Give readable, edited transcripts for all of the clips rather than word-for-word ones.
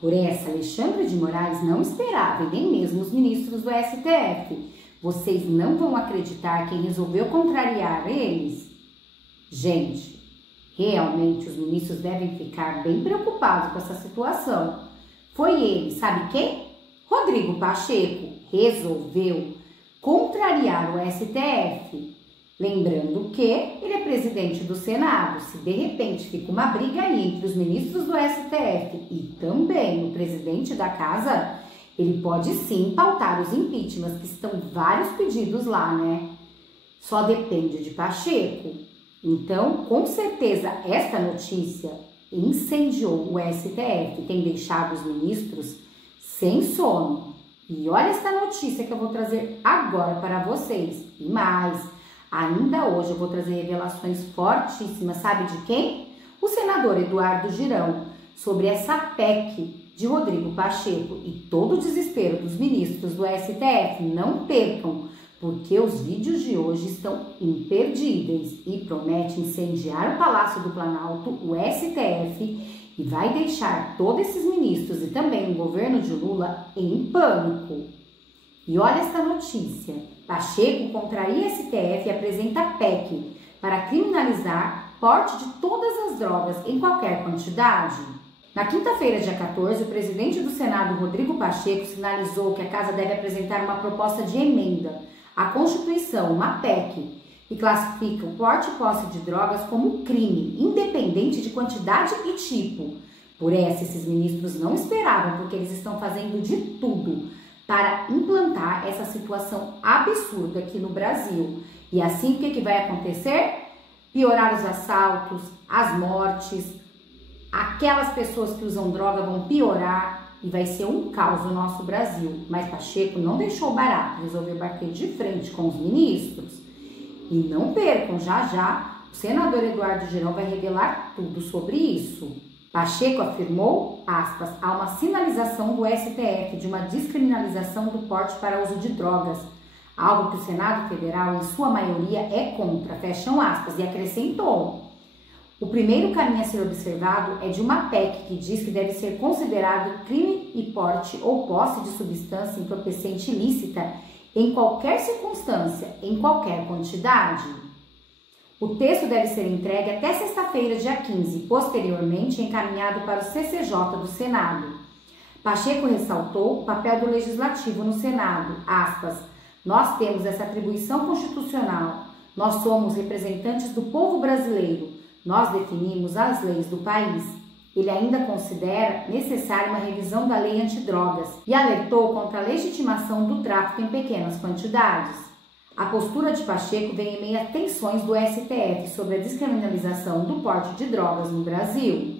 Por essa, Alexandre de Moraes não esperava, e nem mesmo os ministros do STF. Vocês não vão acreditar quem resolveu contrariar eles? Gente, realmente os ministros devem ficar bem preocupados com essa situação. Foi ele, sabe quem? Rodrigo Pacheco, resolveu contrariar o STF. Lembrando que ele é presidente do Senado. Se de repente fica uma briga aí entre os ministros do STF e também o presidente da casa, ele pode sim pautar os impeachments, que estão vários pedidos lá, né? Só depende de Pacheco. Então, com certeza, esta notícia incendiou o STF, tem deixado os ministros sem sono. E olha esta notícia que eu vou trazer agora para vocês. E mais, ainda hoje eu vou trazer revelações fortíssimas, sabe de quem? O senador Eduardo Girão, sobre essa PEC de Rodrigo Pacheco e todo o desespero dos ministros do STF. Não percam, porque os vídeos de hoje estão imperdíveis e prometem incendiar o Palácio do Planalto, o STF, e vai deixar todos esses ministros e também o governo de Lula em pânico. E olha esta notícia: Pacheco contraria STF e apresenta PEC para criminalizar porte de todas as drogas em qualquer quantidade. Na quinta-feira, dia 14, o presidente do Senado, Rodrigo Pacheco, sinalizou que a casa deve apresentar uma proposta de emenda à Constituição, uma PEC, que classifica o porte e posse de drogas como crime, independente de quantidade e tipo. Por essa, esses ministros não esperavam, porque eles estão fazendo de tudo para implantar essa situação absurda aqui no Brasil. E assim, o que vai acontecer? Piorar os assaltos, as mortes, aquelas pessoas que usam droga vão piorar e vai ser um caos no nosso Brasil. Mas Pacheco não deixou barato, resolveu bater de frente com os ministros. E não percam, já, o senador Eduardo Girão vai revelar tudo sobre isso. Pacheco afirmou, aspas, há uma sinalização do STF de uma descriminalização do porte para uso de drogas, algo que o Senado Federal, em sua maioria, é contra, fecham aspas, e acrescentou. O primeiro caminho a ser observado é de uma PEC que diz que deve ser considerado crime e porte ou posse de substância entorpecente ilícita em qualquer circunstância, em qualquer quantidade. O texto deve ser entregue até sexta-feira, dia 15, posteriormente encaminhado para o CCJ do Senado. Pacheco ressaltou o papel do Legislativo no Senado, aspas, nós temos essa atribuição constitucional, nós somos representantes do povo brasileiro, nós definimos as leis do país. Ele ainda considera necessária uma revisão da lei antidrogas e alertou contra a legitimação do tráfico em pequenas quantidades. A postura de Pacheco vem em meio a tensões do STF sobre a descriminalização do porte de drogas no Brasil.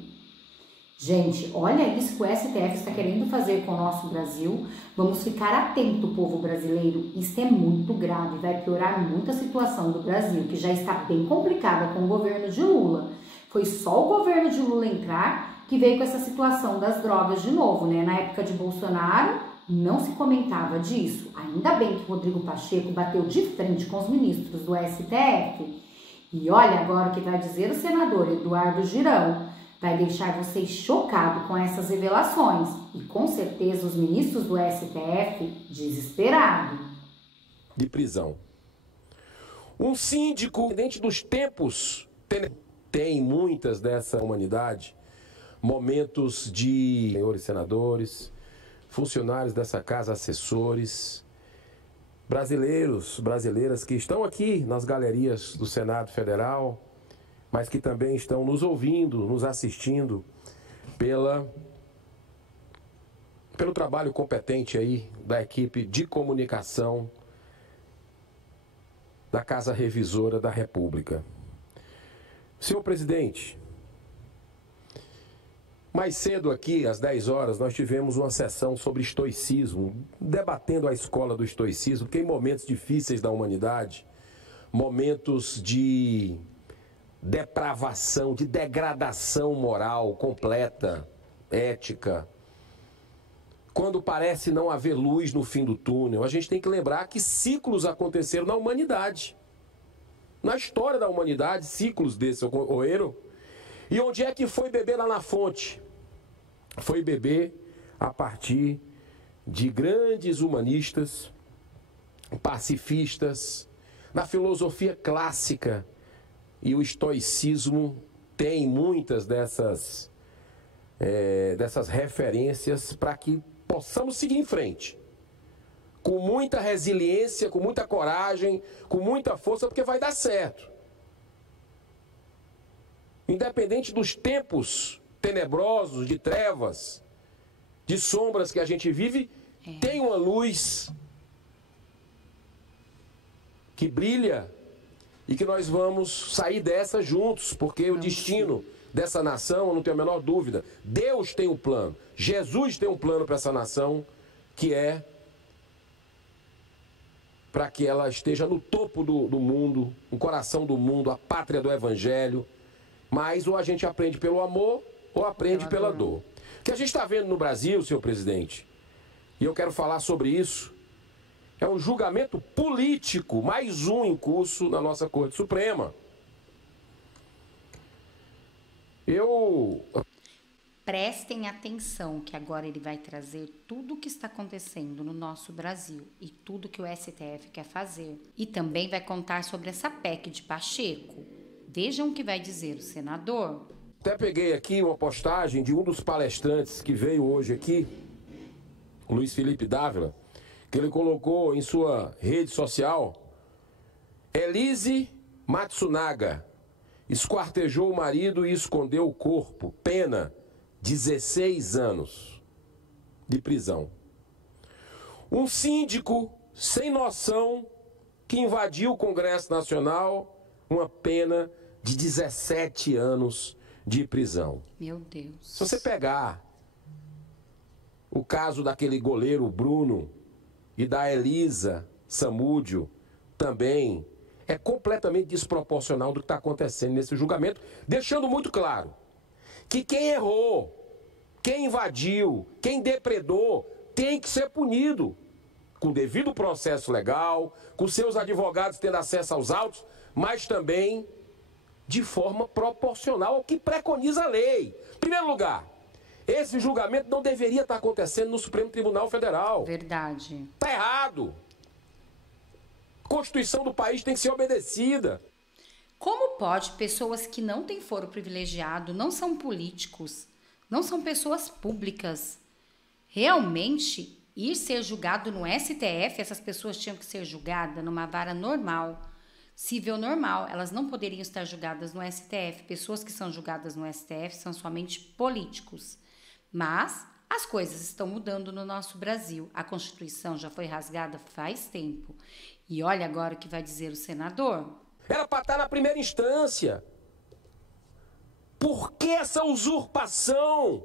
Gente, olha isso que o STF está querendo fazer com o nosso Brasil. Vamos ficar atento, povo brasileiro. Isso é muito grave, vai piorar muito a situação do Brasil, que já está bem complicada com o governo de Lula. Foi só o governo de Lula entrar que veio com essa situação das drogas de novo, né? Na época de Bolsonaro, não se comentava disso. Ainda bem que Rodrigo Pacheco bateu de frente com os ministros do STF. E olha agora o que vai dizer o senador Eduardo Girão. Vai deixar vocês chocados com essas revelações. E com certeza os ministros do STF desesperados. De prisão. Um síndico, dentro dos tempos, tem muitas dessa humanidade, momentos de senhores senadores, funcionários dessa casa, assessores, brasileiros, brasileiras que estão aqui nas galerias do Senado Federal, mas que também estão nos ouvindo, nos assistindo pelo trabalho competente aí da equipe de comunicação da Casa Revisora da República. Senhor presidente, mais cedo aqui, às 10 horas, nós tivemos uma sessão sobre estoicismo, debatendo a escola do estoicismo, porque em momentos difíceis da humanidade, momentos de depravação, de degradação moral completa, ética, quando parece não haver luz no fim do túnel, a gente tem que lembrar que ciclos aconteceram na humanidade. Na história da humanidade, ciclos desses ocorreram. E onde é que foi beber lá na fonte? Foi beber a partir de grandes humanistas, pacifistas, na filosofia clássica. E o estoicismo tem muitas dessas referências para que possamos seguir em frente. Com muita resiliência, com muita coragem, com muita força, porque vai dar certo. Independente dos tempos tenebrosos, de trevas, de sombras que a gente vive, tem uma luz que brilha e que nós vamos sair dessa juntos, porque o destino dessa nação, eu não tenho a menor dúvida, Deus tem um plano, Jesus tem um plano para essa nação, que é para que ela esteja no topo do mundo, no coração do mundo, a pátria do Evangelho. Mas ou a gente aprende pelo amor ou aprende pela dor. O que a gente está vendo no Brasil, senhor presidente, e eu quero falar sobre isso, é um julgamento político, mais um em curso na nossa Corte Suprema. Prestem atenção que agora ele vai trazer tudo o que está acontecendo no nosso Brasil e tudo que o STF quer fazer. E também vai contar sobre essa PEC de Pacheco. Vejam o que vai dizer o senador. Até peguei aqui uma postagem de um dos palestrantes que veio hoje aqui, o Luiz Felipe Dávila, que ele colocou em sua rede social: Elise Matsunaga esquartejou o marido e escondeu o corpo. Pena, 16 anos de prisão. Um síndico sem noção que invadiu o Congresso Nacional, uma pena de 17 anos de prisão. Meu Deus. Se você pegar o caso daquele goleiro Bruno e da Elisa Samúdio, também é completamente desproporcional do que está acontecendo nesse julgamento, deixando muito claro que quem errou, quem invadiu, quem depredou, tem que ser punido com devido processo legal, com seus advogados tendo acesso aos autos, mas também de forma proporcional ao que preconiza a lei. Em primeiro lugar, esse julgamento não deveria estar acontecendo no Supremo Tribunal Federal. Verdade. Está errado. A Constituição do país tem que ser obedecida. Como pode pessoas que não têm foro privilegiado, não são políticos, não são pessoas públicas, realmente ir ser julgado no STF? Essas pessoas tinham que ser julgadas numa vara normal, civil normal. Elas não poderiam estar julgadas no STF. Pessoas que são julgadas no STF são somente políticos. Mas as coisas estão mudando no nosso Brasil. A Constituição já foi rasgada faz tempo. E olha agora o que vai dizer o senador. Era para estar na primeira instância. Por que essa usurpação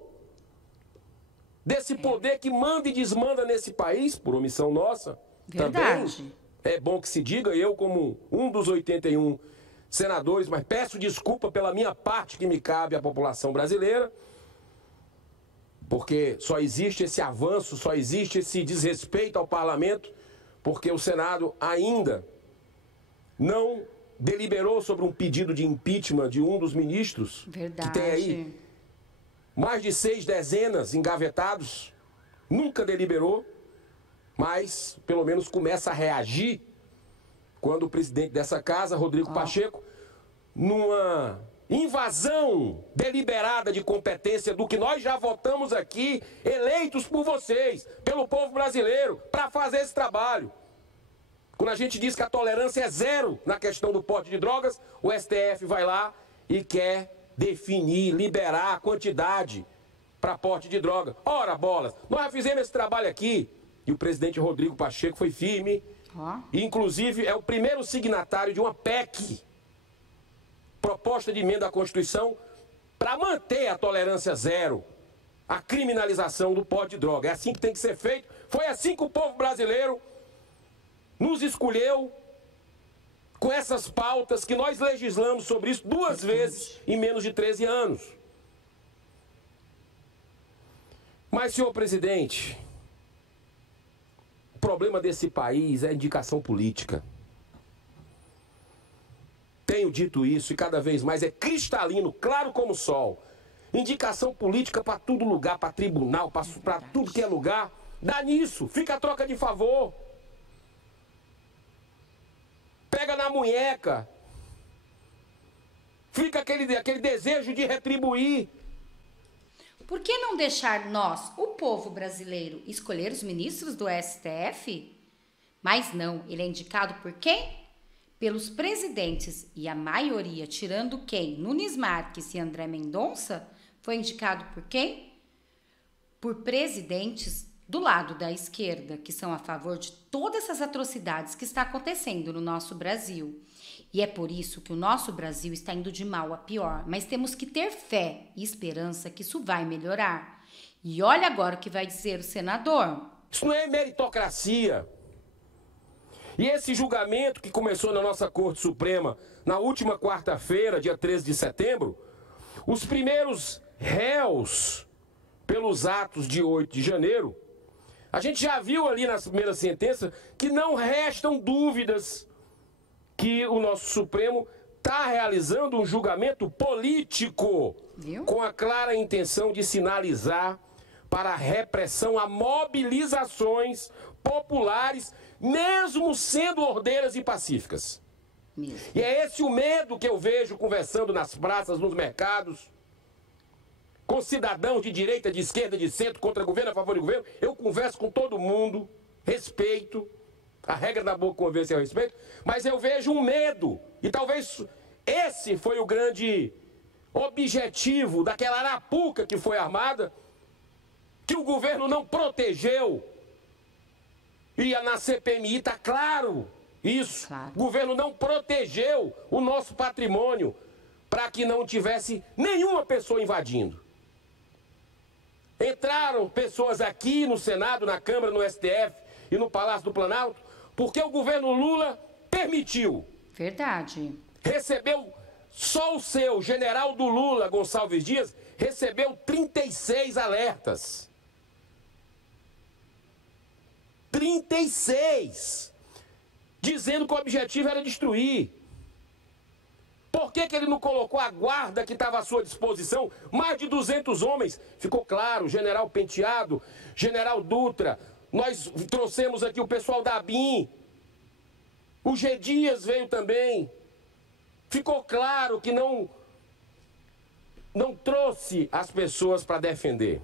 desse poder que manda e desmanda nesse país, por omissão nossa? Verdade. Também é bom que se diga, eu como um dos 81 senadores, mas peço desculpa pela minha parte que me cabe à população brasileira, porque só existe esse avanço, só existe esse desrespeito ao parlamento, porque o Senado ainda não deliberou sobre um pedido de impeachment de um dos ministros. Verdade. Que tem aí mais de 6 dezenas engavetados, nunca deliberou, mas pelo menos começa a reagir quando o presidente dessa casa, Rodrigo Pacheco, numa invasão deliberada de competência do que nós já votamos aqui, eleitos por vocês, pelo povo brasileiro, para fazer esse trabalho. Quando a gente diz que a tolerância é zero na questão do porte de drogas, o STF vai lá e quer definir, liberar a quantidade para porte de droga. Ora, bolas, nós já fizemos esse trabalho aqui e o presidente Rodrigo Pacheco foi firme, e inclusive é o primeiro signatário de uma PEC, proposta de emenda à Constituição, para manter a tolerância zero, a criminalização do porte de droga. É assim que tem que ser feito. Foi assim que o povo brasileiro nos escolheu, com essas pautas que nós legislamos sobre isso 2 vezes em menos de 13 anos. Mas, senhor presidente, o problema desse país é a indicação política. Tenho dito isso e cada vez mais é cristalino, claro como o sol. indicação política para todo lugar, para tribunal, para tudo que é lugar. Dá nisso, fica a troca de favor. Pega na munheca. Fica aquele desejo de retribuir. Por que não deixar nós, o povo brasileiro, escolher os ministros do STF? Mas não, ele é indicado por quem? Pelos presidentes, e a maioria, tirando quem? Nunes Marques e André Mendonça, foi indicado por quem? Por presidentes do lado da esquerda, que são a favor de todas essas atrocidades que está acontecendo no nosso Brasil. E é por isso que o nosso Brasil está indo de mal a pior, mas temos que ter fé e esperança que isso vai melhorar. E olha agora o que vai dizer o senador. Isso não é meritocracia. E esse julgamento que começou na nossa Corte Suprema na última quarta-feira, dia 13 de setembro, os primeiros réus pelos atos de 8 de janeiro, a gente já viu ali nas primeiras sentenças que não restam dúvidas que o nosso Supremo está realizando um julgamento político, com a clara intenção de sinalizar para a repressão a mobilizações populares, mesmo sendo ordeiras e pacíficas. E é esse o medo que eu vejo conversando nas praças, nos mercados, com cidadãos de direita, de esquerda, de centro, contra governo, a favor do governo. Eu converso com todo mundo, respeito, a regra da boa conversa é o respeito, mas eu vejo um medo, e talvez esse foi o grande objetivo daquela arapuca que foi armada, que o governo não protegeu. E na CPMI está claro isso. Claro. O governo não protegeu o nosso patrimônio para que não tivesse nenhuma pessoa invadindo. Entraram pessoas aqui no Senado, na Câmara, no STF e no Palácio do Planalto, porque o governo Lula permitiu. Verdade. Recebeu, só o seu general do Lula, Gonçalves Dias, recebeu 36 alertas. 36! Dizendo que o objetivo era destruir. Por que ele não colocou a guarda que estava à sua disposição? Mais de 200 homens. Ficou claro, general Penteado, general Dutra. Nós trouxemos aqui o pessoal da ABIN. O G. Dias veio também. Ficou claro que não trouxe as pessoas para defender.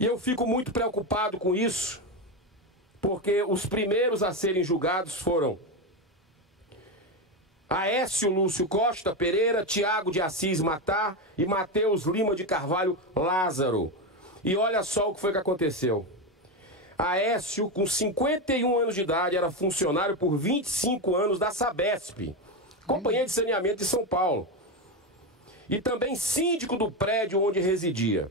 E eu fico muito preocupado com isso, porque os primeiros a serem julgados foram Aécio Lúcio Costa Pereira, Tiago de Assis Matar e Mateus Lima de Carvalho Lázaro. E olha só o que foi que aconteceu. Aécio, com 51 anos de idade, era funcionário por 25 anos da Sabesp, Companhia de Saneamento de São Paulo, e também síndico do prédio onde residia.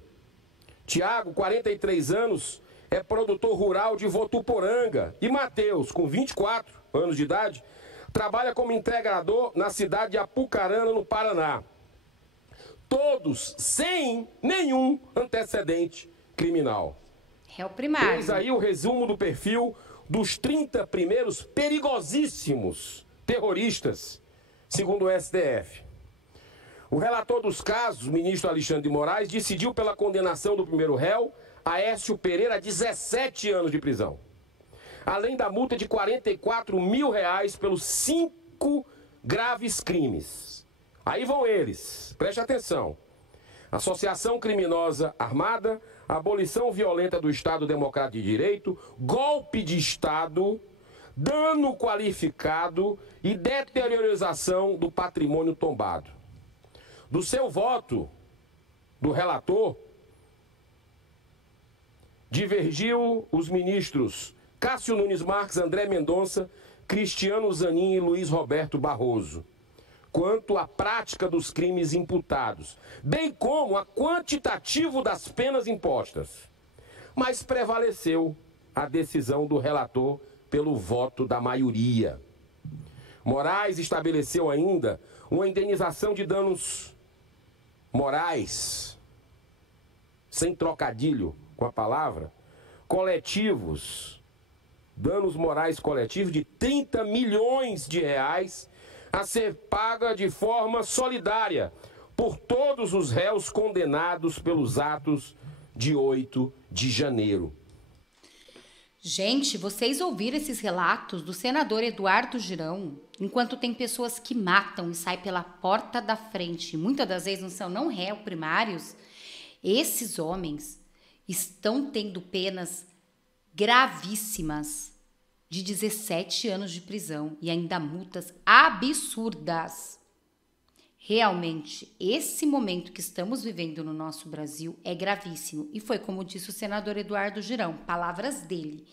Tiago, 43 anos, é produtor rural de Votuporanga. E Mateus, com 24 anos de idade, trabalha como entregador na cidade de Apucarana, no Paraná. Todos sem nenhum antecedente criminal. Réu primário. Eis aí o resumo do perfil dos 30 primeiros perigosíssimos terroristas, segundo o STF. O relator dos casos, o ministro Alexandre de Moraes, decidiu pela condenação do primeiro réu, Aécio Pereira, a 17 anos de prisão. Além da multa de R$44 mil pelos 5 graves crimes. Aí vão eles, preste atenção. Associação criminosa armada, abolição violenta do Estado Democrático de Direito, golpe de Estado, dano qualificado e deteriorização do patrimônio tombado. Do seu voto, do relator, divergiu os ministros Cássio Nunes Marques, André Mendonça, Cristiano Zanin e Luiz Roberto Barroso, quanto à prática dos crimes imputados, bem como a quantitativo das penas impostas. Mas prevaleceu a decisão do relator pelo voto da maioria. Moraes estabeleceu ainda uma indenização de danos morais, sem trocadilho com a palavra, coletivos, danos morais coletivos de 30 milhões de reais a ser paga de forma solidária por todos os réus condenados pelos atos de 8 de janeiro. Gente, vocês ouviram esses relatos do senador Eduardo Girão? Enquanto tem pessoas que matam e saem pela porta da frente, muitas das vezes não são não réus primários, esses homens estão tendo penas gravíssimas de 17 anos de prisão e ainda multas absurdas. Realmente, esse momento que estamos vivendo no nosso Brasil é gravíssimo. E foi como disse o senador Eduardo Girão, palavras dele.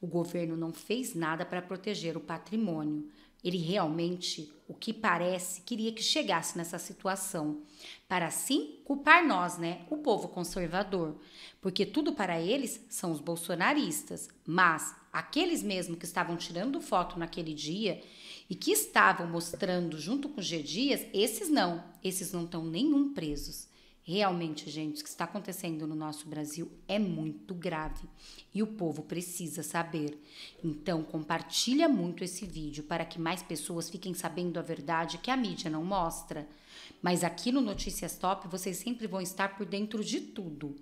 O governo não fez nada para proteger o patrimônio. Ele realmente, o que parece, queria que chegasse nessa situação. Para assim culpar nós, né? O povo conservador. Porque tudo para eles são os bolsonaristas. Mas aqueles mesmo que estavam tirando foto naquele dia e que estavam mostrando junto com o G. Dias, esses não estão nenhum presos. Realmente, gente, o que está acontecendo no nosso Brasil é muito grave e o povo precisa saber. Então, compartilha muito esse vídeo para que mais pessoas fiquem sabendo a verdade que a mídia não mostra. Mas aqui no Notícias Top, vocês sempre vão estar por dentro de tudo.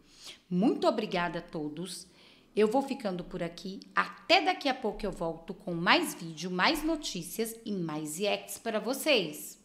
Muito obrigada a todos. Eu vou ficando por aqui. Até daqui a pouco eu volto com mais vídeo, mais notícias e mais reacts para vocês.